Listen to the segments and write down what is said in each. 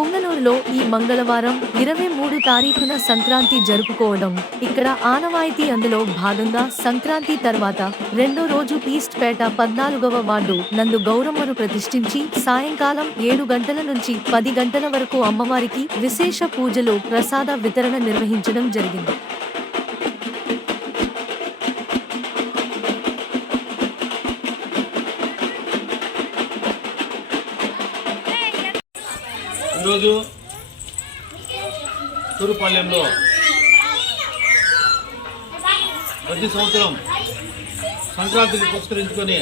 పుంగనూరులో ఈ మంగళవారం 23 తారీఖున సంక్రాంతి జరుపుకోవడం ఇక్కడ ఆనవాయితీ. అందులో భాగంగా సంక్రాంతి తర్వాత రెండో రోజు ఈస్ట్ పేట 14వ వార్డు నందు గౌరమ్మను ప్రతిష్ఠించి సాయంకాలం 7 గంటల నుంచి 10 గంటల వరకు అమ్మవారికి విశేష పూజలు, ప్రసాద వితరణ నిర్వహించడం జరిగింది. ఈరోజు తూరుపాళ్యంలో ప్రతి సంవత్సరం సంక్రాంతిని పురస్కరించుకొని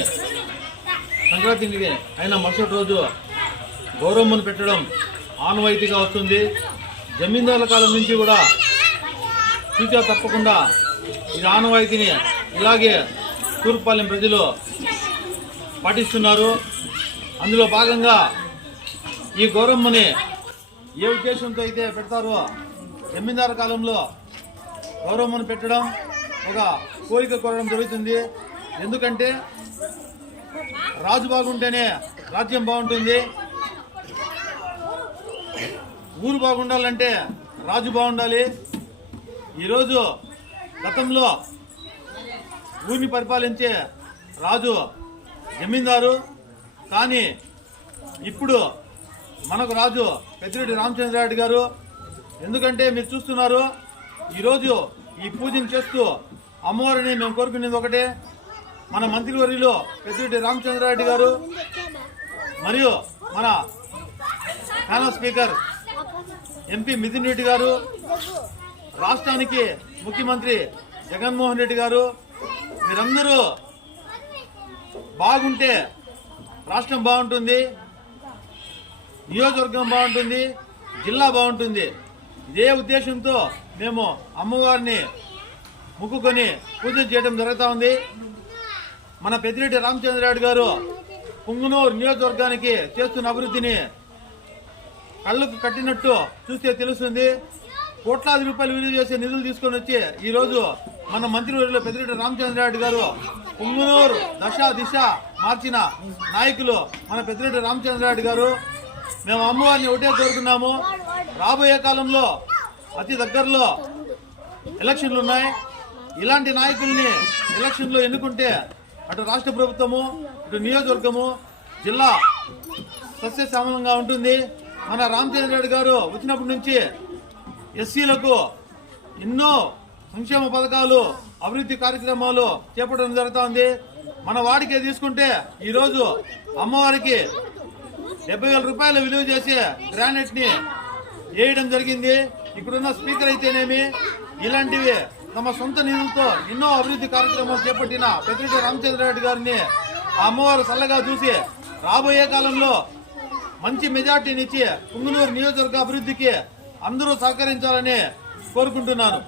సంక్రాంతికి అయిన మరుసటి రోజు గౌరమ్మను పెట్టడం ఆనవాయితీగా వస్తుంది. జమీందారుల కాలం నుంచి కూడా సూచన తప్పకుండా ఈ ఆనవాయితీని ఇలాగే తూరుపాళ్యం ప్రజలు పాటిస్తున్నారు. అందులో భాగంగా ఈ గౌరమ్మని ఏ ఉద్దేశంతో అయితే పెడతారో జమీందారు కాలంలో గౌరమ్మను పెట్టడం ఒక కోరిక కోరడం జరుగుతుంది. ఎందుకంటే రాజు బాగుంటేనే రాజ్యం బాగుంటుంది, ఊరు బాగుండాలంటే రాజు బాగుండాలి. ఈరోజు గతంలో ఊరిని పరిపాలించే రాజు జమీందారు, కానీ ఇప్పుడు మనకు రాజు పెద్దిరెడ్డి రామచంద్రారెడ్డి గారు. ఎందుకంటే మీరు చూస్తున్నారు, ఈరోజు ఈ పూజను చేస్తూ అమ్మవారిని మేము కోరుకునేది ఒకటే, మన మంత్రివర్యులు పెద్దిరెడ్డి రామచంద్రారెడ్డి గారు మరియు మన panel speaker MP Mithun Reddy గారు, రాష్ట్రానికి ముఖ్యమంత్రి జగన్మోహన్ రెడ్డి గారు, మీరందరూ బాగుంటే రాష్ట్రం బాగుంటుంది, నియోజకవర్గం బాగుంటుంది, జిల్లా బాగుంటుంది. ఇదే ఉద్దేశంతో మేము అమ్మవారిని మొక్కుకొని పూజలు చేయడం జరుగుతూ ఉంది. మన పెద్దిరెడ్డి రామచంద్రారెడ్డి గారు పుంగనూరు నియోజకవర్గానికి చేస్తున్న అభివృద్ధిని కళ్ళకు కట్టినట్టు చూస్తే తెలుస్తుంది. కోట్లాది రూపాయలు విలువ చేసే నిధులు తీసుకొని వచ్చి ఈరోజు మన మంత్రివర్యులు పెద్దిరెడ్డి రామచంద్రారెడ్డి గారు పుంగనూరు దశ దిశ మార్చిన నాయకులు మన పెద్దిరెడ్డి రామచంద్రారెడ్డి గారు. మేము అమ్మవారిని ఒకటే కోరుకున్నాము, రాబోయే కాలంలో అతి దగ్గరలో ఎలక్షన్లు ఉన్నాయి. ఇలాంటి నాయకుల్ని ఎలక్షన్లో ఎన్నుకుంటే అటు రాష్ట్ర ప్రభుత్వము, ఇటు నియోజకవర్గము, జిల్లా సస్యశ్యామలంగా ఉంటుంది. మన రామచంద్రారెడ్డి గారు వచ్చినప్పటి నుంచి ఎస్సీలకు ఎన్నో సంక్షేమ పథకాలు, అభివృద్ధి కార్యక్రమాలు చేపట్టడం జరుగుతోంది. మన వాడికే తీసుకుంటే ఈరోజు అమ్మవారికి 70,000 రూపాయలు విలువ చేసే గ్రానైట్ ని వేయడం జరిగింది. ఇక్కడున్న స్పీకర్ అయితేనేమి ఇలాంటివి తమ సొంత నిధులతో ఎన్నో అభివృద్ధి కార్యక్రమాలు చేపట్టిన పెద్దిరెడ్డి రామచంద్రారెడ్డి గారిని ఆ అమ్మవారు చల్లగా చూసి రాబోయే కాలంలో మంచి మెజార్టీనిచ్చి పుంగనూరు నియోజకవర్గ అభివృద్ధికి అందరూ సహకరించాలని కోరుకుంటున్నాను.